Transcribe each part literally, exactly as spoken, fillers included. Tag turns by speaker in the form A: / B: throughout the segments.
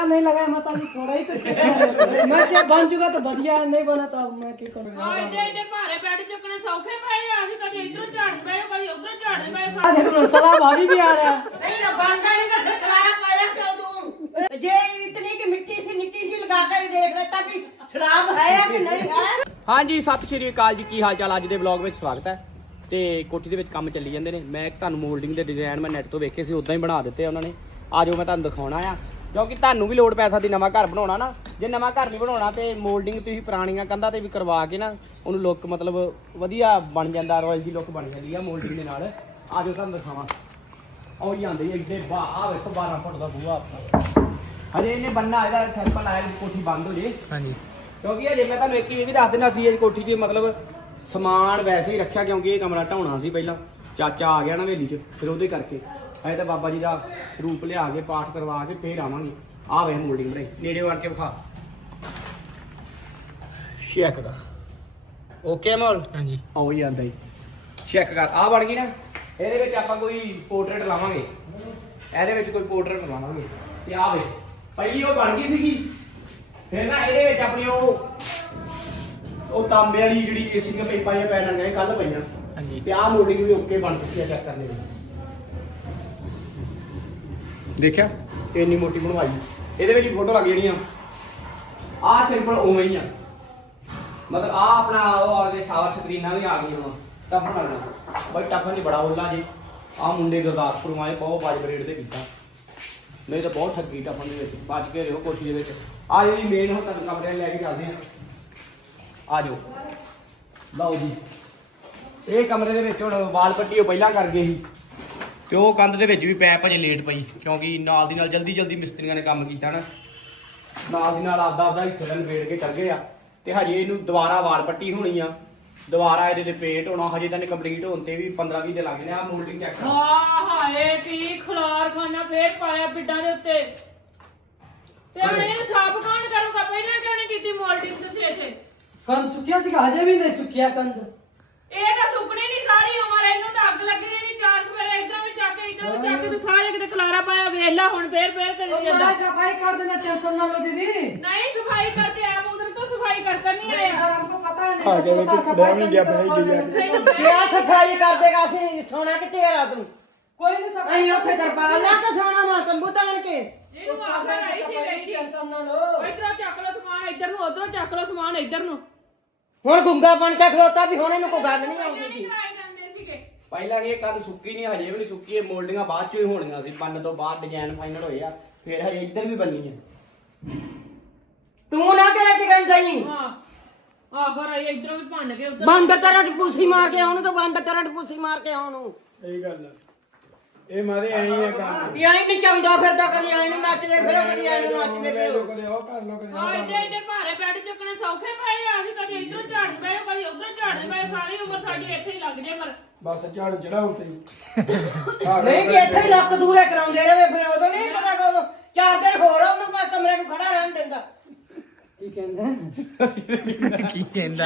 A: नहीं लगा माता जी थोड़ा ही तो मैं क्या बन चुका तो बढ़िया नहीं बना तो अब मैं क्या करूं
B: हां एडे एडे भारे बैठ चुकने सौखे पए आज कभी इधर झाड़ पे कभी उधर झाड़ पे
A: आज देखो सलाह भाभी भी आ रहा है
C: नहीं ना बनता नहीं तो खिलारा पाया क्यों दूं जे इतनी की मिट्टी सी निक्की सी लगा कर देख लेता भी शराब है या कि नहीं है।
D: ਹਾਂਜੀ ਸਤਿ ਸ਼੍ਰੀ ਅਕਾਲ ਜੀ, ਕੀ ਹਾਲ ਚਾਲ। ਅੱਜ ਦੇ ਵਲੌਗ ਵਿੱਚ ਸਵਾਗਤ ਹੈ। ਤੇ ਕੋਠੀ ਦੇ ਵਿੱਚ ਕੰਮ ਚੱਲੀ ਜਾਂਦੇ ਨੇ। ਮੈਂ ਤੁਹਾਨੂੰ ਮੋਲਡਿੰਗ ਦੇ ਡਿਜ਼ਾਈਨ ਮੈਂ ਨੈਟ ਤੋਂ ਵੇਖੇ ਸੀ, ਉਦਾਂ ਹੀ ਬਣਾ ਦਿੱਤੇ ਉਹਨਾਂ ਨੇ। ਆ ਜਾਓ ਮੈਂ ਤੁਹਾਨੂੰ ਦਿਖਾਉਣਾ ਆ, ਕਿਉਂਕਿ ਤੁਹਾਨੂੰ ਵੀ ਲੋੜ ਪੈ ਸਕਦੀ ਨਵਾਂ ਘਰ ਬਣਾਉਣਾ ਨਾ। ਜੇ ਨਵਾਂ ਘਰ ਨਹੀਂ ਬਣਾਉਣਾ ਤੇ ਮੋਲਡਿੰਗ ਤੁਸੀਂ ਪੁਰਾਣੀਆਂ ਕੰਧਾਂ ਤੇ ਵੀ ਕਰਵਾ ਕੇ ਨਾ ਉਹਨੂੰ ਲੁੱਕ ਮਤਲਬ ਵਧੀਆ ਬਣ ਜਾਂਦਾ, ਰਾਇਲ ਦੀ ਲੁੱਕ ਬਣ ਜਾਂਦੀ ਆ ਮੋਲਡਿੰਗ ਦੇ ਨਾਲ। ਆ ਜਾਓ ਤੁਹਾਨੂੰ ਦਿਖਾਵਾਂ। ਉਹ ਹੀ ਆਂਦੇ ਇੱਡੇ ਬਾਹ ਵੇਖੋ ਬਾਰਾਂ ਫੁੱਟ ਦਾ ਬੂਹਾ ਆਪਣਾ। ਹਜੇ ਇਹਨੇ ਬੰਨਾ ਇਹਦਾ ਸੈਂਪਲ ਆਇਆ, ਕੋਠੀ ਬੰਦ ਹੋ ਜੇ। ਹਾਂਜੀ, ਕਿਉਂਕਿ ਹਜੇ ਮੈਂ ਤੁਹਾਨੂੰ ਇੱਕ ਇਹ ਵੀ ਦੱਸ ਦੇਣਾ ਸੀ, ਇਹ ਕੋਠੀ 'ਚ ਮਤਲਬ ਸਮਾਨ ਵੈਸੇ ਹੀ ਰੱਖਿਆ, ਕਿਉਂਕਿ ਇਹ ਕਮਰਾ ਢਾਉਣਾ ਸੀ ਪਹਿਲਾਂ। ਚਾਚਾ ਆ ਗਿਆ ਨਾ ਹਵੇਲੀ 'ਚ, ਫਿਰ ਉਹਦੇ ਕਰਕੇ ਅਜੇ ਤਾਂ ਬਾਬਾ ਜੀ ਦਾ ਸਰੂਪ ਲਿਆ ਕੇ ਪਾਠ ਕਰਵਾ ਕੇ ਫੇਰ ਆਵਾਂਗੇ। ਆਹ ਵੇਖ ਮੋਲਡਿੰਗ ਬਣਾਈ, ਨੇੜੇ ਵੜ ਕੇ ਵਿਖਾ। ਚੈੱਕ ਕਰ, ਓਕੇ ਮੋਲ। ਹਾਂਜੀ, ਆਓ ਹੀ ਆਂਦਾ ਜੀ। ਚੈੱਕ ਕਰ, ਆਹ ਬਣ ਗਈ ਨਾ। ਇਹਦੇ ਵਿੱਚ ਆਪਾਂ ਕੋਈ ਪੋਰਟਰੇਟ ਲਾਵਾਂਗੇ, ਇਹਦੇ ਵਿੱਚ ਕੋਈ ਪੋਰਟਰੇਟ ਲਾਵਾਂਗੇ। ਤੇ ਆਹ ਵੇ ਪਹਿਲੀ ਉਹ ਬਣ ਗਈ ਸੀਗੀ, ਫਿਰ ਨਾ ਇਹਦੇ ਵਿੱਚ ਆਪਣੀ ਉਹ ਉਹ ਤਾਂਬੇ ਵਾਲੀ ਜਿਹੜੀ ਏਸੀ ਦੀਆਂ ਪਾਈਪਾਂ ਜਾਂ ਪੈਣ ਗਏ ਕੱਲ ਪਈਆਂ। ਹਾਂਜੀ, ਤੇ ਆਹ ਮੋਲਡਿੰਗ ਵੀ ਓਕੇ ਬਣ ਚੁੱਕੀ ਆ। ਚੈੱਕ ਕਰਨੇ ਦੀ ਦੇਖਿਆ, ਇੰਨੀ ਮੋਟੀ ਬਣਵਾਈ। ਇਹਦੇ ਵਿੱਚ ਫੋਟੋ ਲੱਗ ਜਾਣੀਆਂ। ਆਹ ਸਿੰਪਲ ਉਵੇਂ ਹੀ ਆ, ਮਤਲਬ ਆਹ ਆਪਣਾ ਉਹ ਆਗੇ ਸ਼ਾਵਰ ਸਕਰੀਨਾਂ ਵੀ ਆ ਗਈਆਂ ਹੁਣ। ਟਫਨ ਲੱਗਣਾ ਬਾਈ, ਟਫਨ ਦੀ ਬੜਾ ਉੱਲਾ ਜੀ। ਆਹ ਮੁੰਡੇ ਗੁਰਦਾਸਪੁਰ ਆਏ, ਬਹੁਤ ਬਾਜ ਬਰੇਡ ਤੇ ਕੀਤਾ, ਨਹੀਂ ਤਾਂ ਬਹੁਤ ਠੱਗੀ ਟਫਨ ਦੇ ਵਿੱਚ। ਬਚ ਕੇ ਰਹੋ ਕੋਠੀ ਦੇ ਵਿੱਚ। ਆਹ ਜਿਹੜੀ ਮੇਨ ਹੁਣ ਤੁਹਾਨੂੰ ਕਮਰੇ ਲੈ ਕੇ ਚੱਲਦੇ ਆ। ਆ ਜਾਓ, ਲਓ ਜੀ। ਇਹ ਕਮਰੇ ਦੇ ਵਿੱਚ ਹੁਣ ਵਾਲ ਪੱਟੀ ਉਹ ਪਹਿਲਾਂ ਕਰ ਗਏ ਸੀ, ਤੇ ਉਹ ਕੰਧ ਦੇ ਵਿੱਚ ਵੀ ਪੈਪ ਅਜੇ ਲੇਟ ਪਈ, ਕਿਉਂਕਿ ਨਾਲ ਦੀ ਨਾਲ ਜਲਦੀ ਜਲਦੀ ਮਿਸਤਰੀਆਂ ਨੇ ਕੰਮ ਕੀਤਾ ਨਾ, ਨਾਲ ਦੀ ਨਾਲ ਆਪਦਾ ਆਪਦਾ ਹਿੱਸੇ ਦਾ ਨਿਬੇੜ ਕੇ ਚੱਲ ਗਏ ਆ। ਤੇ ਹਜੇ ਇਹਨੂੰ ਦੁਬਾਰਾ ਵਾਲ ਪੱਟੀ ਹੋਣੀ ਆ, ਦੁਬਾਰਾ ਇਹਦੇ ਤੇ ਪੇਂਟ ਹੋਣਾ। ਹਜੇ ਤਾਂ ਕੰਪਲੀਟ ਹੋਣ ਤੇ ਵੀ ਪੰਦਰਾਂ ਵੀਹ ਦਿਨ ਲੱਗ ਜਾਣੇ। ਆ ਮੋਲਡਿੰਗ ਚੈੱਕ ਕਰ।
B: ਹਾਂ ਹਾਏ ਕੀ ਖਲਾਰ ਖਾਨਾ ਫੇਰ ਪਾਇਆ ਪਿੱਡਾਂ ਦੇ ਉੱਤੇ। ਤੇ ਹੁਣ ਇਹਨੂੰ ਸਾਫ਼ ਕੌਣ ਕਰੂਗਾ? ਪਹਿਲਾਂ ਕਿਉਂ ਨਹੀਂ ਕੀਤੀ ਮੋਲਡਿੰਗ ਤੁਸੀਂ ਇੱਥੇ?
A: कंध सुखिया सी हजे भी नहीं सुखिया कंध।
B: ਇਹ ਤਾਂ ਸੁੱਕਣੀ ਨਹੀਂ ਸਾਰੀ ਉਮਰ, ਇਹਨੂੰ ਤਾਂ ਅੱਗ ਲੱਗੀ ਰਹਿਣੀ। ਚਾਰ ਸਵੇਰੇ ਇਦਾਂ ਵੀ ਚੱਕ ਇਦਾਂ ਵੀ ਚੱਕ ਤੇ ਸਾਰੇ ਕਿਤੇ ਖਲਾਰਾ ਪਾਇਆ। ਵੇਲਾ ਹੁਣ ਫੇਰ ਫੇਰ ਕਰੀ ਜਾਂਦਾ।
A: मैं सफाई कर देना, टेंशन ना लो दीदी।
B: ਨਹੀਂ ਸਫਾਈ ਕਰਕੇ ਆ, ਉਧਰ ਤੋਂ ਸਫਾਈ ਕਰ ਕਰਨੀ ਹੈ।
A: यार हमको पता है
D: हाँ,
A: नहीं
D: चलो,
A: सफाई
D: नहीं गया भाई, गया।
C: क्या सफाई कर देगा सी सोना किते रात ਨੂੰ
A: कोई नहीं सफाई
C: ਅਸੀਂ ਉੱਥੇ ਦਰਬਾਰ ਲਾ ਕੇ ਸੋਣਾ ਵਾ ਤੰਬੂ ਤਲਣ ਕੇ।
B: ਇਹਨੂੰ ਆਖਰ ਆਈ ਸੀ ਗਈ ਸੀ।
A: टेंशन ना लो।
B: ਇਧਰੋਂ ਚੱਕ ਲਓ ਸਮਾਨ, ਇਧਰ ਨੂੰ ਉਧਰੋਂ ਚੱਕ ਲਓ ਸਮਾਨ ਇਧਰ ਨੂੰ।
C: ਹੁਣ ਗੁੰਗਾ ਬਣ ਕੇ ਖਲੋਤਾ ਵੀ ਹੁਣ ਇਹਨੂੰ ਕੋਈ ਗੱਲ ਨਹੀਂ ਆਉਂਦੀ ਸੀ।
B: ਕਰਾਏ ਜਾਂਦੇ ਸੀਗੇ।
D: ਪਹਿਲਾਂ ਇਹ ਕੰਧ ਸੁੱਕੀ ਨਹੀਂ, ਹਜੇ ਵੀ ਨਹੀਂ ਸੁੱਕੀ। ਇਹ ਮੋਲਡਿੰਗਾਂ ਬਾਅਦ ਚੋਂ ਹੀ ਹੋਣੀਆਂ ਸੀ, ਬੰਨ ਤੋਂ ਬਾਅਦ ਡਿਜ਼ਾਈਨ ਫਾਈਨਲ ਹੋਏ ਆ। ਫਿਰ ਹਜੇ ਇੱਧਰ ਵੀ ਬਣਨੀ ਹੈ।
C: ਤੂੰ ਨਾ ਕਿਹੜਾ ਟਿਕਣ ਜਾਈ।
B: ਹਾਂ ਆਖਰ ਆਈ, ਇਧਰੋਂ ਵੀ ਭੰਨ ਕੇ ਉਧਰ
C: ਬੰਦ ਕਰਟ ਪੂਸੀ ਮਾਰ ਕੇ ਆਉਣ ਤੋਂ ਬੰਦ ਕਰਟ ਪੂਸੀ ਮਾਰ ਕੇ ਆਉਣ।
D: ਸਹੀ ਗੱਲ ਆ, ਇਹ ਮਾਰੇ ਐਂ ਆ ਕੰਮ।
C: ਵੀ ਐਂ ਨਹੀਂ ਚਾਹੁੰਦਾ ਫਿਰਦਾ, ਕਦੀ ਐਂ ਨੂੰ ਨੱਚਦੇ ਫਿਰੋ, ਕਦੀ ਐਂ ਨੂੰ ਨੱਚਦੇ ਫਿਰੋ।
D: ਕਦੇ ਉਹ ਕਰ ਲੋ, ਕਦੇ
B: ਹਾਂ ਏਡੇ ਏਡੇ ਭਾਰੇ ਬੈੱਡ ਚੁੱਕਣੇ ਸੌਖੇ ਪਏ ਆ। ਅਸੀਂ ਕਦੀ ਇਧਰੋਂ ਝਾੜਦੇ ਪਏ, ਕਦੀ ਉਧਰ ਝਾੜਦੇ ਪਏ। ਸਾਰੀ ਉਮਰ ਸਾਡੀ ਇੱਥੇ ਹੀ ਲੱਗ ਜੇ। ਪਰ
D: ਬਸ ਝਾੜ ਚੜਾਉ ਤੇ
C: ਨਹੀਂ ਕਿ ਇੱਥੇ ਹੀ ਲੱਕ ਦੂਰੇ ਕਰਾਉਂਦੇ ਰਹੇ, ਫਿਰ ਉਦੋਂ ਨਹੀਂ ਪਤਾ ਕਦੋਂ ਚਾਰ ਦਿਨ ਹੋਰ ਉਹਨੂੰ ਪਾ ਕਮਰੇ ਨੂੰ ਖੜਾ ਰਹਿਣ ਦਿੰਦਾ।
A: की कहना
D: ਕੀ ਕਹਿੰਦਾ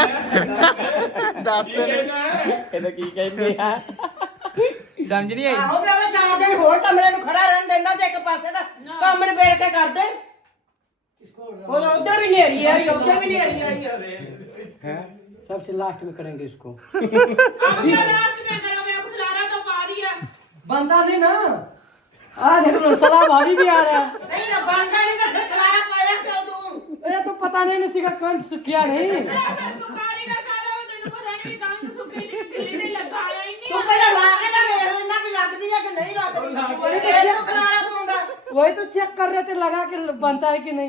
D: ਦੱਸ ਇਹਦਾ ਕੀ ਕਹਿੰਦੇ ਆ, ਸਮਝ ਨਹੀਂ ਆਈ।
C: ਆਹੋ ਵੀ ਉਹ ਚਾਰ ਦਿਨ ਹੋਰ ਕਮਰੇ ਨੂੰ ਖੜਾ ਰਹਿਣ ਦਿੰਦਾ ਤੇ ਇੱਕ ਪਾਸੇ ਦਾ ਕੰਮ ਨਿਬੇੜ ਕੇ ਕਰਦੇ। ਉਹ ਉਧਰ ਵੀ ਨੇਰੀ ਆਈ, ਉਧਰ ਵੀ ਨੇਰੀ आई
D: ਹੈ।
A: सबसे लास्ट में करेंगे इसको।
B: अब क्या लास्ट में करोगे? अब खिलारा तो पा दिया।
A: बनता नहीं ना। आज देखो सलाह भाभी भी आ रहा है।
C: ਨਹੀਂ ਨਾ ਬਣਦਾ ਨਹੀਂ ਤਾਂ ਫਿਰ ਖਲਾਰਾ ਪਾਇਆ ਕਿਉਂ ਤੂੰ?
A: ये तो पता नहीं ना का कंध सुखिया नहीं।
B: फिर तू कारीगर का रहा है, तेरे को जाने की काम तो सुखी नहीं, गिल्ली ने लगा आया ही
C: ਤੂੰ
B: नहीं।
C: ਪਹਿਲਾਂ ਲਾ ਕੇ ਤਾਂ ਵੇਖ ਲੈਂਦਾ ਵੀ ਲੱਗਦੀ ਆ ਕਿ ਨਹੀਂ ਲੱਗਦੀ।
A: वही तो
C: ਫਿਰ
A: चेक
C: ਤੂੰ ਖਲਾਰਾ ਪਾਉਂਦਾ।
A: वही तो चेक कर रहे थे लगा के बनता है कि नहीं।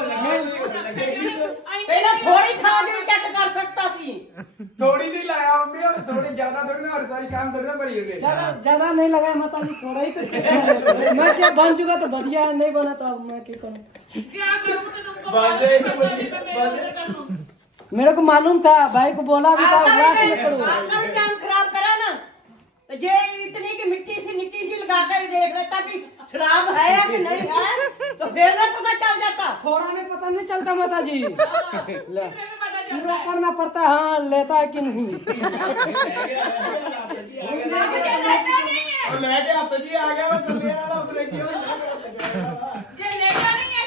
C: ਪਹਿਲਾਂ ਥੋੜੀ ਥਾਂ ਦੀ ਵੀ ਚੈੱਕ ਕਰ ਸਕਦਾ ਸੀ।
D: ਥੋੜੀ ਨਹੀਂ ਲਾਇਆ ਮੰਮੀ, ਹੁਣ ਥੋੜੀ ਜ਼ਿਆਦਾ ਥੋੜੀ ਨਾ, ਹਰ ਸਾਰੀ ਕੰਮ ਥੋੜੀ ਨਾ ਭਰੀ ਹੋਵੇ।
A: ज्यादा ज्यादा नहीं लगा माता जी, थोड़ा ही तो check कर रहे थे। मैं क्या बन चुका तो बढ़िया है, नहीं बना तो अब मैं क्या करूं।
B: क्या करूं तो तुमको
D: बाजे,
B: बाजे, बाजे कर लूं।
A: मेरे को मालूम था, भाई को बोला भी था
C: आपका
A: वाट
C: भी
A: में करो।
C: आपका भी काम खराब करा ना। तो जे इतनी की मिट्टी सी निक्की सी लगा कर देख लेता भी शराब है या कि नहीं है, तो फिर ना पता चल जाता।
A: थोड़ा में पता नहीं चलता माता जी। ले,
B: फिर भी पता चल
A: पूरा करना पड़ता है, हाँ लेता है कि नहीं।
B: लेटा नहीं है।
D: ਲੈ ਕੇ ਹੱਥ ਜੀ ਆ ਗਿਆ, ਮੈਂ ਥੱਲੇ ਆਲਾ ਉਤਰੇ ਕਿਉਂ
B: ये लेटा नहीं है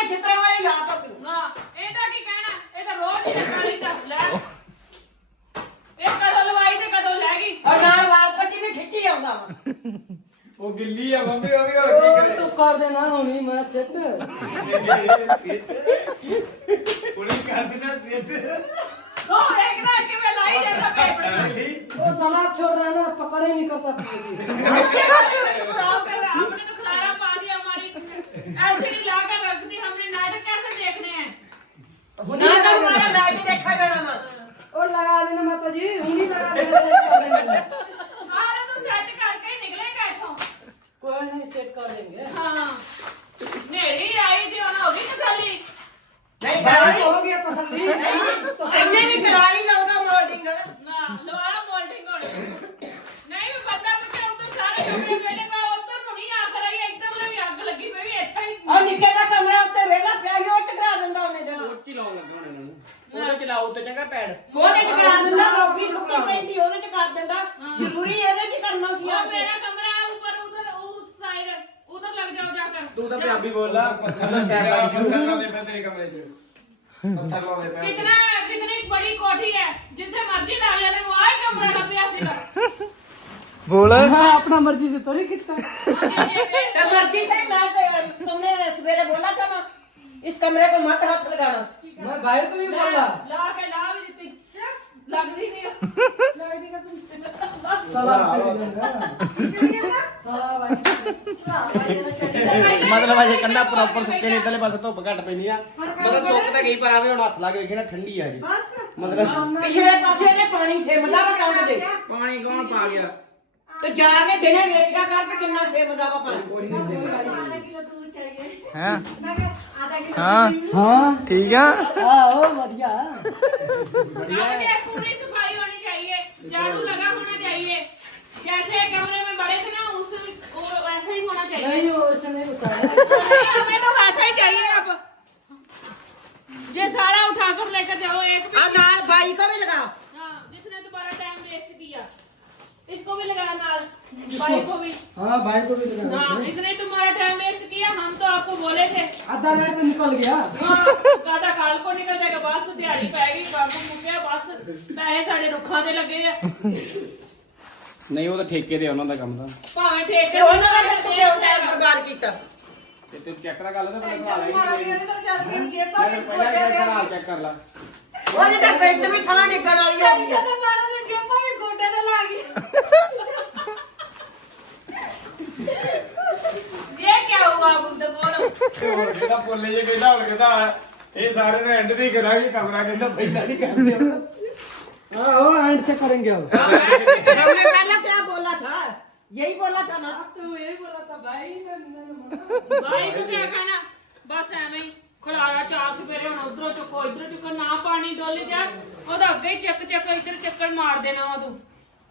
C: ਮੈਂ ਜਿੱਤਰਾ ਵਾਲੇ ਯਾਦ ਤਾਂ ਕਰੂੰ
B: ਨਾ ਇਹਦਾ ਕੀ ਕਹਿਣਾ ਇਹ ਤਾਂ ਰੋਜ਼ ਹੀ ਲੱਗਾ ਰਹਿੰਦਾ ਲੈ ਇਹ ਕਦੋਂ ਲਵਾਈ ਤੇ ਕਦੋਂ ਲੈ ਗਈ
C: ਔਰ ਨਾਲ ਵਾਲ ਪੱਟੀ ਵੀ ਖਿੱਚੀ ਆਉਂਦਾ ਵਾ
D: ਉਹ ਗਿੱਲੀ ਆ ਮੰਮੀ ਉਹ ਵੀ ਹੋਰ ਕੀ
A: ਉਹ
D: ਕਰੇ
A: ਤੂੰ ਕਰ ਦੇਣਾ ਹੁਣੀ ਮੈਂ ਸਿੱਟ
E: ਪੁਲਿਸ ਕਰ ਦੇਣਾ ਸਿੱਟ
B: ਉਹ ਦੇਖਦਾ ਕਿ ਮੈਂ ਲਾਈ ਜਾਂਦਾ ਪੇਪਰ
A: वो साला छोड़ रहा है ना पकड़ ही नहीं करता
B: खराब कर आपने तो खलारा पा दिया हमारी ऐसे नहीं ला कर रख दी हमने नाटक कैसे देखने हैं
C: ਨਾ ਤਾਂ ਹਮਾਰਾ ਮੈਚ ਦੇਖਾ ਜਾਣਾ ਵਾ
A: और लगा देना माता जी उंगली लगा देना सेट कर देंगे
B: अरे तू सेट करके ही निकलेगा इथों
A: कोई नहीं सेट कर देंगे
B: हाँ नेड़ी आई जी होना होगी तसल्ली
C: ਨਹੀਂ ਕਰਾਣੀ
A: हो गया तसल्ली
C: तो ਇਹਨੇ ਵੀ ਕਰਾਈ ਜਾਊਗਾ ਮੋਲਡਿੰਗ
B: ना लवाड़ा मोल्डिंग होनी नहीं मैं बंदा मुझे उधर सारे कमरे पहले मैं उधर तो नहीं आकर आई एकदम मेरी आग लगी मैं भी अच्छा ही
C: ਆ ਨਿੱਕੇ ਦਾ ਕਮਰਾ ਉੱਤੇ ਵੇਲਾ ਪਿਆ ਸੀ ਉਹ ਚ ਕਰਾ ਦਿੰਦਾ ਉਹਨੇ ਜਣਾ
D: ਉਹ ਚ ਹੀ ਲਾਉਣ ਲੱਗਾ ਹੁਣ ਇਹਨਾਂ ਨੂੰ ਉਹਦੇ ਚ ਲਾਓ ਤੇ ਚੰਗਾ ਪੈਡ
C: ਉਹਦੇ ਚ ਕਰਾ ਦਿੰਦਾ ਲੋਬੀ ਸੁੱਕੀ ਪਈ ਸੀ ਉਹਦੇ ਚ ਕਰ ਦਿੰਦਾ ਜ਼ਰੂਰੀ ਇਹਦੇ ਚ ਕਰਨਾ ਸੀ
B: और
C: ਆ
B: मेरा कमरा है ऊपर उधर उस साइड उधर लग जाओ जाकर
D: ਤੂੰ ਤਾਂ ਪੰਜਾਬੀ ਬੋਲਦਾ ਪੱਥਰ ਦਾ ਸ਼ਹਿਰ ਲੱਗ
E: ਪੱਥਰ ਲਾਉਂਦੇ ਪਏ ਤੇਰੇ ਕਮਰੇ 'ਚ ਪੱਥਰ ਲਾਉਂਦੇ ਪਏ
B: कितना कितनी बड़ी कोठी है जिथे मर्जी ला लिया तेन आई कमरा लभया सीगा
F: बोल
A: हाँ अपना मर्जी से थोड़ी कितना
C: ਤੇ ਮਰਜ਼ੀ से मैं तो तुमने सवेरे बोला था ना इस कमरे को मत हाथ लगाना
A: मैं भाई को भी बोला
B: ला के ला भी दी लगदी नहीं
A: साला कर देंगे हाँ भाई
D: ਮਤਲਬ ਅਜੇ ਕੰਡਾ ਪ੍ਰੋਪਰ ਸੁੱਕੇ ਨਹੀਂ ਇਧਰਲੇ ਪਾਸੇ ਧੁੱਪ ਘੱਟ ਪੈਂਦੀ ਆ ਮਤਲਬ ਸੁੱਕ ਤਾਂ ਗਈ ਪਰ ਆਵੇ ਹੁਣ ਹੱਥ ਲਾ ਕੇ ਵੇਖੇ ਨਾ ਠੰਡੀ ਆ ਜੀ ਮਤਲਬ
C: ਪਿਛਲੇ ਪਾਸੇ ਤੇ ਪਾਣੀ ਸਿਮਦਾ ਵਾ ਕੰਧ ਦੇ
D: ਪਾਣੀ ਕੌਣ ਪਾ ਗਿਆ
C: ਤੇ ਜਾ ਕੇ ਦਿਨੇ ਵੇਖਿਆ ਕਰ ਕਿ ਕਿੰਨਾ ਸਿਮਦਾ ਵਾ ਪਾਣੀ
D: ਕੋਈ ਨਹੀਂ ਸੇ
F: हैं हाँ
A: हाँ
F: ठीक है
A: हाँ ओ बढ़िया
B: ये पूरी सफाई होनी चाहिए झाड़ू लगा होना चाहिए जैसे कमरे में बड़े थे ना उस वो वैसा ही होना चाहिए
A: नहीं वो ऐसा नहीं बताया
B: नहीं, हमें तो वैसा ही चाहिए अब ये सारा उठाकर लेकर जाओ एक भी
C: ਆ ਨਾਲ ਬਾਈ को भी लगा
B: हाँ जिसने तुम्हारा टाइम वेस्ट किया इसको भी लगा नाल भाई को भी
A: हाँ भाई को भी लगा
B: हाँ इसने तुम्हारा टाइम वेस्ट किया हम तो आपको बोले थे
A: आधा लाइट तो निकल गया
B: हाँ कादा काल को निकल जाएगा बस दिहाड़ी पैगी बाबू मुक्या बस पैसे साडे रुੱਖਾਂ ਤੇ ਲੱਗੇ ਆ
D: ਨਹੀਂ ਉਹ ਤਾਂ ਠੇਕੇ ਤੇ ਉਹਨਾਂ ਦਾ ਕੰਮ ਤਾਂ
B: ਭਾਵੇਂ ਠੇਕੇ
C: ਤੇ ਉਹਨਾਂ ਦਾ ਫਿਰ ਤੂੰ ਕਿਉਂ ਟਾਈਮ ਬਰਬਾਦ ਕੀਤਾ
D: ਤੇ ਤੇ ਚੈੱਕ ਕਰ ਗੱਲ ਤਾਂ ਪਹਿਲਾਂ ਸਵਾਲ ਹੈ ਪਹਿਲਾਂ ਸਵਾਲ ਚੈੱਕ ਕਰ ਲਾ
C: ਉਹਦੇ ਤਾਂ ਪੈਂਟ ਵੀ ਥਾਂ ਡਿੱਗਣ ਵਾਲੀ ਹੋ ਗਈ ਆ।
B: ये क्या हुआ बुद्ध बोलो
E: ਹੋਰ ਕਹਿੰਦਾ ਪੁੱਲੇ ਜੇ ਕਹਿੰਦਾ ਹੁਣ ਕਹਿੰਦਾ ਇਹ ਸਾਰੇ ਨੇ ਐਂਡ ਤੇ ਹੀ ਕਰਾਂਗੇ ਕਮਰਾ ਕਹਿੰਦਾ ਪਹਿਲਾਂ ਨਹੀਂ ਕਰਦੇ
A: हाँ वो एंड से करेंगे अब
C: हमने पहले क्या बोला था यही बोला था ना
A: तो यही बोला था भाई
B: भाई को क्या कहना बस ਐਵੇਂ ਹੀ ਖਲਾਰਾ ਚਾਰ ਸਵੇਰੇ ਹੁਣ ਉਧਰੋਂ ਚੁੱਕੋ ਇਧਰੋਂ ਚੁੱਕੋ ਨਾ ਪਾਣੀ ਡੋਲ ਜਾ ਉਹਦਾ ਅੱਗੇ ਹੀ ਚੱਕ ਚੱਕ ਇੱਧਰ ਚੱਕਰ ਮਾਰ ਦੇਣਾ ਵਾ ਤੂੰ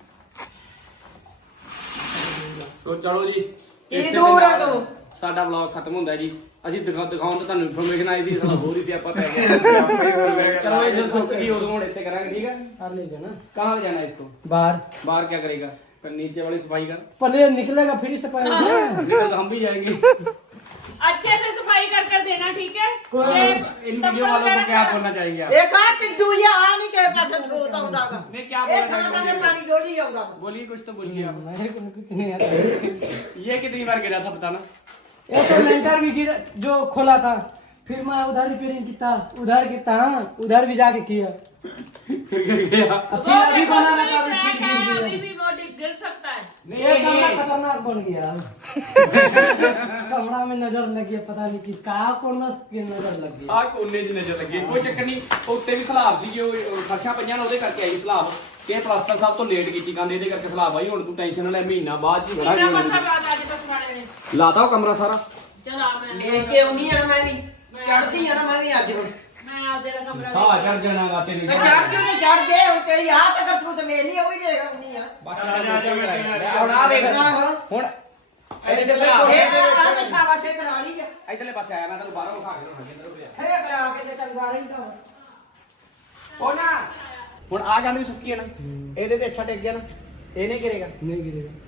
D: ਸੋ ਚਲੋ ਜੀ
C: ਇਹ
D: ਇਸੇ
C: ਦੂਰ
D: ਦੇ
C: ਆ
D: ਨਾਲ
C: ਤੂੰ।
D: ਸਾਡਾ ਵਲੌਗ ਖਤਮ ਹੁੰਦਾ ਜੀ ਅਸੀਂ ਦਿਖਾ ਦਿਖਾਉਣ ਤਾਂ ਤੁਹਾਨੂੰ ਇਨਫੋਰਮੇਸ਼ਨ ਆਈ ਸੀ ਸਾਡਾ ਹੋਰ ਹੀ ਸੀ ਆਪਾਂ ਪੈ ਗਏ ਚਲੋ ਇਹ ਜਦੋਂ ਸੁੱਕ ਗਈ ਉਦੋਂ ਹੁਣ ਇੱਥੇ ਕਰਾਂਗੇ ਠੀਕ ਹੈ
A: कर ले जाना
D: कहाँ ले जाना है इसको
A: बाहर
D: बाहर क्या करेगा पर नीचे वाली सफाई कर
A: पहले निकलेगा फिर से पाएगा
D: निकल तो हम भी जाएंगे
B: अच्छे से सफाई कर कर देना ठीक है
A: कोई
B: ये
D: इन
B: टप्पड़
D: वीडियो वालों को
B: वगैरह
D: क्या
B: सब-
D: बोलना चाहेंगे आप
C: एक हाथ टिड्डू या आ नहीं के पास छोटा होतागा
D: नहीं क्या
C: एक
D: बोलना
C: हाथ में
D: चाहेंगे
C: पानी डोली जाऊंगा
D: बोलिए कुछ तो बोलिए आप
A: मेरे को कुछ नहीं आता
D: ये कितनी बार गिरा था बताना
A: ये तो लेंटर भी गिरा जो खोला था फिर मैं उधर रिपेयरिंग किया उधर किया हाँ उधर भी जाके किया
D: फिर गिर गया
A: अब
B: वो
A: फिर अभी
B: देखो,
A: बना
B: उसमें
A: था
B: भी
A: फिर
B: crack है,
A: गिर
B: अभी
A: गया
B: भी वो डिग- गिर सकता है
A: ये कमरा खतरनाक बन गया कमरा में नजर लगी है पता नहीं किसका आ कोना की नजर लगी
D: ਆ ਕੋਨੇ 'ਚ ਨਜ਼ਰ ਲੱਗੀ ਕੋਈ ਚੱਕਰ ਨਹੀਂ ਉੱਤੇ ਵੀ ਸਲਾਬ ਸੀ ਜੋ ਉਹ ਫਰਸ਼ਾਂ ਪਈਆਂ ਨੇ ਉਹਦੇ ਕਰਕੇ ਆਈ ਸਲਾਬ ਕਿ ਇਹ ਪਲਾਸਟਰ ਸਾਹਿਬ ਤੋਂ ਲੇਟ ਕੀਤੀ ਕਹਿੰਦੇ ਇਹਦੇ ਕਰਕੇ ਸਲਾਬ ਆਈ ਹੁਣ ਤੂੰ ਟੈਨਸ਼ਨ ਨਾ ਲੈ ਮਹੀਨਾ ਬਾਅਦ 'ਚ ਹੀ ਬੜਾ
B: कितना पत्थर ला दिया बस वाले ने
D: ਲਾਤਾ ਉਹ ਕਮਰਾ ਸਾਰਾ
B: चला मैं
C: ले के आउनी है ना मैं भी चढ़ती है ना मैं भी आज ਹੁਣ
B: मैं आप तेरा कमरा
D: ਸਾਹ ਚੜ ਜਾਣਾ ਵਾ ਤੇਰੀ
C: ਤੇ ਚੜ ਕਿਉਂ ਨਹੀਂ ਚੜ ਗਏ ਹੁਣ ਤੇਰੀ ਆਹ ਤੱਕ ਤੂੰ ਤੇ ਵੇਖ ਲਈ ਉਹ ਵੀ ਵੇਖ ਆਉਣੀ ਆ
D: ਹੁਣ ਆ ਵੇਖ
C: ਆਹੋ।
D: ਹੁਣ ਇਹਦੇ 'ਚ ਸਲਾਬ
C: ਇਹ ਆਹ ਤੇ ਸ਼ਾਬਾਸ਼ੇ ਕਰਾ ਲਈ ਆ
D: ਇਧਰਲੇ ਪਾਸੇ ਆਇਆ ਮੈਂ ਤੈਨੂੰ ਬਾਹਰੋਂ ਵਿਖਾ ਕੇ ਲਿਆਉਣਾ ਕਿੱਧਰ ਪਿਆ
C: ਫੇਰ ਕਰਾ ਕੇ ਤੇ ਚੰਗਾ ਰਹਿੰਦਾ ਵਾ
D: ਉਹ ਨਾ ਹੁਣ ਆ ਗੰਦ ਵੀ ਸੁੱਕੀ ਹੈ ਨਾ ਇਹਦੇ ਤੇ ਅੱਛਾ ਟਿਕ ਗਿਆ ਨਾ ਇਹ ਨਹੀਂ ਗਿਰੇਗਾ
A: नहीं गिरेगा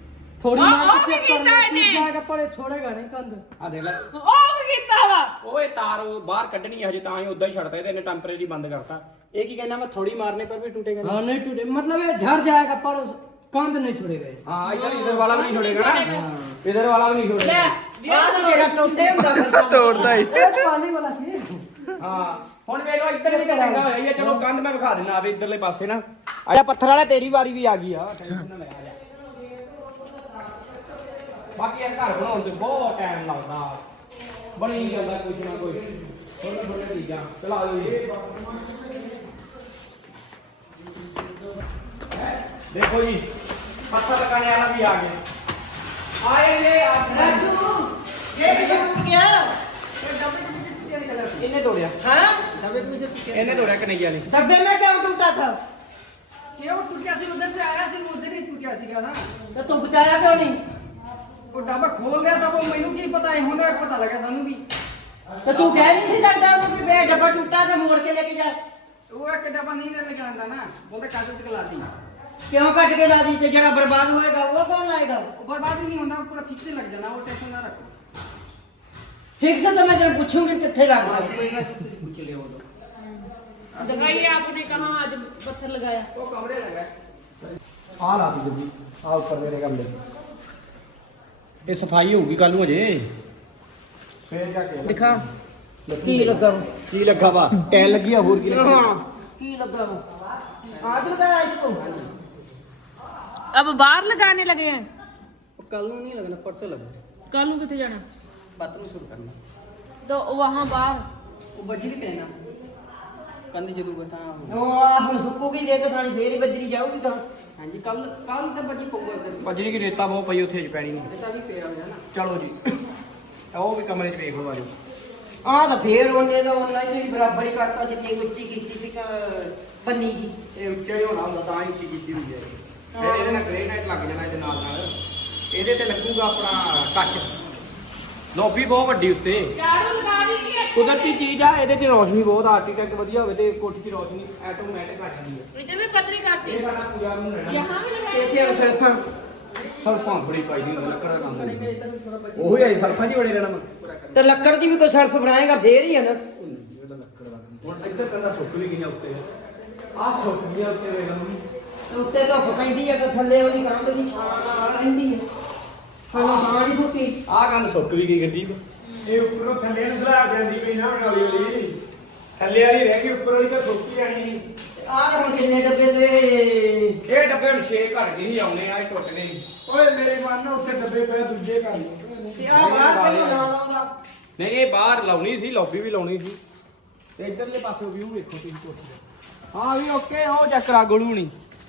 A: थोड़ी
B: हाँ,
A: मार
B: वो
A: के
B: भी
A: चेक कर
B: कीता
A: ले,
B: इन्हें।
A: टूट जाएगा पड़े छोड़ेगा नहीं कंध।
D: ਆ ਦੇਖ ਲੈ
B: ਉਹ ਕੀ ਕੀਤਾ ਵਾ
D: ਓਏ ਤਾਰ ਉਹ ਬਾਹਰ ਕੱਢਣੀ ਹੈ ਹਜੇ ਤਾਂ ਹੀ ਉਦਾਂ ਹੀ ਛੱਡਤਾ ਇਹਨੇ ਟੈਂਪਰੇਰੀ ਬੰਦ ਕਰਤਾ ਇਹ ਕੀ ਕਹਿੰਦਾ ਮੈਂ ਥੋੜੀ ਮਾਰਨੇ ਪਰ ਵੀ ਟूटेगा नहीं।
A: हाँ नहीं टूटे मतलब ये झड़ जाएगा पर कंध नहीं छोड़ेगा ये।
D: हाँ इधर इधर वाला भी नहीं छोड़ेगा ना इधर वाला भी नहीं
B: ਲੈ
D: छोड़ेगा
C: ਆਹ ਤਾਂ ਤੇਰਾ ਟੁੱਟੇ ਹੁੰਦਾ ਬੰਦਾ
F: ਤੋੜਦਾ ਹੀ
A: एक वाली वाला सी
D: ਹਾਂ ਹੁਣ ਵੇਖ ਲਓ ਇੱਧਰ ਵੀ ਤਾਂ ਚੰਗਾ ਹੋਇਆ ਹੀ ਆ ਚਲੋ ਕੰਧ ਮੈਂ ਵਿਖਾ ਦਿੰਦਾ ਆਵੇ ਇੱਧਰਲੇ ਪਾਸੇ ਨਾ ਆਜਾ ਪੱਥਰ ਵਾਲਾ ਤੇਰੀ ਵਾਰੀ ਵੀ ਆ ਗਈ ਆ ਟੈਨਸ਼ਨ ਨਾ ਲੈ ਆ ਜਾ ਬਾਕੀ ਇਹ ਘਰ ਬਣਾਉਣ ਤੇ ਬਹੁਤ ਟਾਈਮ ਲੱਗਦਾ ਬਣੀ ਜਾਂਦਾ ਕੁਛ ਨਾ ਕੁਛ ਥੋੜੀ ਥੋੜੀ ਚੀਜ਼ਾਂ ਚਲਾ ਦਿਓ ਜੀ ਦੇਖੋ ਜੀ ਪੱਥਰ ਲਗਾਣੇ ਵਾਲਾ ਵੀ ਆ ਗਿਆ ਆਏ ਨੇ ਆ
C: ਰਾਜੂ ਇਹ ਵੀ ਟੁੱਟ ਗਿਆ
D: ਇਹਨੇ ਤੋੜਿਆ
C: ਹਾਂ
D: ਇਹਨੇ ਤੋੜਿਆ ਕਨਈਆ ਨੇ
C: डब्बे में क्यों टूटा था
A: क्यों टूट गया सी उधर से आया सी उधर ही टूट गया सी क्या ना
C: तो तू बताया क्यों नहीं
A: वो डब्बा खोल गया था वो मैनू की पता है होने पता लगा सानू भी
C: तो तू कह नहीं सी सकता वो कि बे डब्बा टूटा था मोड़ के लेके जा
A: वो एक डब्बा नहीं लेने जाता ना बोलते कागज के ला दी
C: क्यों कट के ला दी तो जरा बर्बाद होएगा वो कौन लाएगा
A: वो बर्बाद ही नहीं होता पूरा फिक्स ही लग जाना वो टेंशन ना रखो
C: ठीक से तो मैं तेरे पूछूंगी कितने लग
A: हाँ,
C: गया
A: कोई ना पूछ ले वो लोग
B: ਦਿਖਾਈਏ ਆਪਨੇ ਕਹਾਂ ਅੱਜ ਪੱਥਰ ਲਗਾਇਆ
A: वो कमरे लगा
D: ਆ ਲਾ ਦੀ ਜੱਦੀ ਆ ਉੱਪਰ ਮੇਰੇ ਕਮਰੇ ਇਹ ਸਫਾਈ ਹੋਊਗੀ ਕੱਲ ਨੂੰ ਅਜੇ ਫੇਰ ਜਾ ਕੇ ਦਿਖਾ
C: की लगा
D: ਕੀ ਲੱਗਾ ਵਾ ਟੈਲ ਲੱਗੀ ਆ ਹੋਰ ਕੀ ਲੱਗੀ
C: हाँ की लगा वो आज लगा इसको
B: अब बाहर लगाने लगे हैं
A: कल ਨੂੰ नहीं लगना परसों लगना
B: कल ਨੂੰ ਕਿੱਥੇ ਜਾਣਾ
A: बाथरूम शुरू करना
B: तो वहां बाहर
A: वो बजरी पे है ना कंध जदू बता
C: वो आप सुक्कूगी देख थानी फेर ही बजरी जाऊगी कहां
A: हाँ जी कल कल तो बजी पऊगा उधर
D: ਬਜਰੀ ਕੀ ਰੇਤਾ ਬਹੁਤ ਪਈ ਉੱਥੇ ਚ ਪੈਣੀ ਨਹੀਂ
A: बेटा भी पे हो जाना
D: ਚਲੋ ਜੀ ਉਹ ਵੀ ਕਮਰੇ ਚ ਵੇਖ ਲਓ ਆਜੋ
C: ਆ ਤਾਂ ਫੇਰ ਉਹਨੇ ਤਾਂ ਉਹਨਾਂ ਹੀ ਬਰਾਬਰ ਹੀ ਕਰਤਾ ਜਿੰਨੀ ਉੱਚੀ ਕੀਤੀ ਸੀ ਪੰਨੀ ਦੀ
D: ਇਹ ਉੱਚਾ ਹੀ ਹੋਣਾ ਹੁੰਦਾ ਤਾਂ ਹੀ ਉੱਚੀ ਕੀਤੀ ਹੁੰਦੀ ਹੈ ਫਿਰ ਇਹਦੇ ਨਾਲ ਗ੍ਰੇਨਾਈਟ ਲੱਗ ਜਾਣਾ ਇਹਦੇ ਨਾਲ ਨਾਲ ਇਹਦੇ ਤੇ ਲੱਗੂਗਾ ਆਪਣਾ ਕੱਚ ਲੌਬੀ ਬਹੁਤ ਵੱਡੀ ਉੱਤੇ
B: ਝਾੜੂ ਲਗਾ ਦਿੱਤੀ ਹੈ
D: ਕੁਦਰਤੀ ਚੀਜ਼ ਆ ਇਹਦੇ 'ਚ ਰੋਸ਼ਨੀ ਬਹੁਤ ਆਰਕੀਟੈਕਟ ਵਧੀਆ ਹੋਵੇ ਤੇ ਕੋਠੀ 'ਚ ਰੋਸ਼ਨੀ ਆਟੋਮੈਟਿਕ ਆ ਜਾਂਦੀ ਹੈ
B: इधर भी पतली करती
D: ਇਹ ਸਾਡਾ ਪੂਜਾ ਰੂਮ ਰਹਿਣਾ
B: यहाँ भी लगाई
C: ਇੱਥੇ ਸਰਫਾਂ
D: ਸਲਫਾਂ ਬੜੀ ਪਾਈ ਦੀ ਹੁੰਦੀ ਲੱਕੜ ਦਾ ਕੰਮ ਨਹੀਂ ਉਹੀ ਆਈ ਸਲਫਾਂ ਜੀ ਬੜੇ ਰਹਿਣਾ ਮੈਂ
C: ਤੇ ਲੱਕੜ ਦੀ ਵੀ ਕੋਈ ਸਰਫ ਬਣਾਏਗਾ ਫੇਰ ਹੀ ਹੈ ਨਾ
D: ਹੁਣ ਇੱਧਰ ਕੰਦਾ ਸੁੱਕ ਵੀ ਗਈਆਂ ਉੱਤੇ ਆਹ ਸੁੱਕ ਗਈਆਂ ਉੱਤੇ ਵੇਖ ਲਓ
C: ਉੱਤੇ ਧੁੱਪ ਪੈਂਦੀ ਹੈ ਤੇ ਥੱਲੇ ਉਹਦੀ ਕੰਧ ਦੀ ਛਾਂ ਨਾਲ ਰਹਿੰਦੀ ਹੈ ਹਾਂ ਹਾਂ ਨਹੀਂ ਸੁੱਕੀ
D: ਆਹ ਕੰਮ ਸੁੱਕ ਵੀ ਗਈ ਗੱਡੀ
E: ਇਹ ਉੱਪਰੋਂ ਥੱਲੇ ਨੂੰ ਸਲਾਬ ਜਾਂਦੀ ਪਈ ਨਾ ਹੁਣ ਹੌਲੀ ਹੌਲੀ ਥੱਲੇ ਵਾਲੀ ਰਹਿ ਗਈ ਉੱਪਰ ਵਾਲੀ ਤਾਂ ਸੁੱਕੀ ਆਣੀ
C: ਆਹ ਹੁਣ ਕਿੰਨੇ ਡੱਬੇ ਤੇ
D: ਇਹ ਡੱਬੇ ਹੁਣ ਛੇ ਘੱਟ ਗਏ ਹੀ ਆਉਣੇ ਆ ਇਹ ਟੁੱਟਣੇ ਨਹੀਂ
E: ਓਏ ਮੇਰੇ ਮਨ ਨਾਲ ਉੱਥੇ ਡੱਬੇ ਪਏ ਦੂਜੇ ਕਰ ਲਓ
C: ਤੇ ਆਹ ਬਾਹਰ ਕਿਉਂ ਲਾ ਲਾਉਂਦਾ
D: ਨਹੀਂ ਇਹ ਬਾਹਰ ਲਾਉਣੀ ਸੀ ਲੌਬੀ ਵੀ ਲਾਉਣੀ ਸੀ ਤੇ ਇੱਧਰਲੇ ਪਾਸੇ ਵਿਊ ਵੇਖੋ ਤੁਸੀਂ ਕੋਠੀ ਦਾ ਹਾਂ ਵੀ ਓਕੇ ਉਹ ਚੈੱਕ ਕਰਾ ਗੋਲੂ ਨਹੀਂ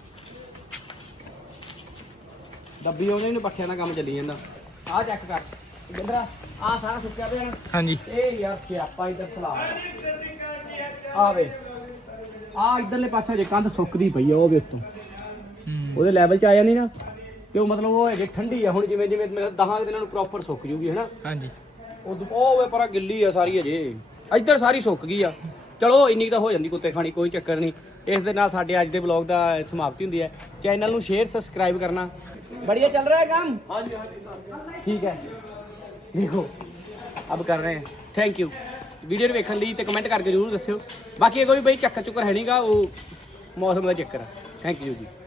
D: ਡੱਬੀ ਉਹਨੇ ਨੂੰ ਪੱਖਿਆਂ ਦਾ ਕੰਮ ਚੱਲੀ ਜਾਂਦਾ ਆਹ ਚੈੱਕ ਕਰ ਜਿੰਦਰਾ ਆਹ ਸਾਰਾ ਸੁੱਕਿਆ ਪਿਆ ਨਾ
F: ਹਾਂਜੀ
D: ਇਹ ਯਾਰ ਸਿਆਪਾ ਇੱਧਰ ਸਲਾਬ ਆ ਵੇ ਆ ਇੱਧਰਲੇ ਪਾਸੇ ਜੇ ਕੰਧ ਸੁੱਕਦੀ ਪਈ ਆ ਉਹ ਵੇਖ ਤੋਂ ਉਹਦੇ ਲੈਵਲ 'ਚ ਆ ਜਾਂਦੀ ਨਾ ਕਿਉਂ ਮਤਲਬ ਉਹ ਹੈਗੇ ਠੰਡੀ ਆ ਹੁਣ ਜਿਵੇਂ ਜਿਵੇਂ ਮੇਰੇ ਦਸਾਂ ਦਿਨਾਂ ਨੂੰ ਪ੍ਰੋਪਰ ਸੁੱਕ ਜੂਗੀ ਹੈਨਾ
F: ਹਾਂਜੀ
D: ਉਹ ਉਹ ਵੇ ਪਰ ਗਿੱਲੀ ਆ ਸਾਰੀ ਅਜੇ ਇੱਧਰ ਸਾਰੀ ਸੁੱਕ ਗਈ ਆ ਚਲੋ ਇੰਨੀ ਤਾਂ ਹੋ ਜਾਂਦੀ ਕੁੱਤੇ ਖਾਣੀ ਕੋਈ ਚੱਕਰ ਨਹੀਂ ਇਸ ਦੇ ਨਾਲ ਸਾਡੇ ਅੱਜ ਦੇ ਵਲੌਗ ਦਾ ਸਮਾਪਤੀ ਹੁੰਦੀ ਹੈ ਚੈਨਲ ਨੂੰ ਸ਼ੇਅਰ ਸਬਸਕ੍ਰਾਈਬ ਕਰਨਾ बढ़िया चल रहा है काम हाँ जी हाँ जी ठीक है देखो अब कर रहे हैं थैंक यू वीडियो देखने ਲਈ ਤੇ ਕਮੈਂਟ ਕਰਕੇ ਜ਼ਰੂਰ ਦੱਸਿਓ ਬਾਕੀ ਇਹ ਕੋਈ ਬਈ ਚੱਕਰ ਚੁੱਕਰ ਹੈ ਨਹੀਂਗਾ ਉਹ ਮੌਸਮ ਦਾ ਚੱਕਰ ਹੈ ਥੈਂਕ ਯੂ ਜੀ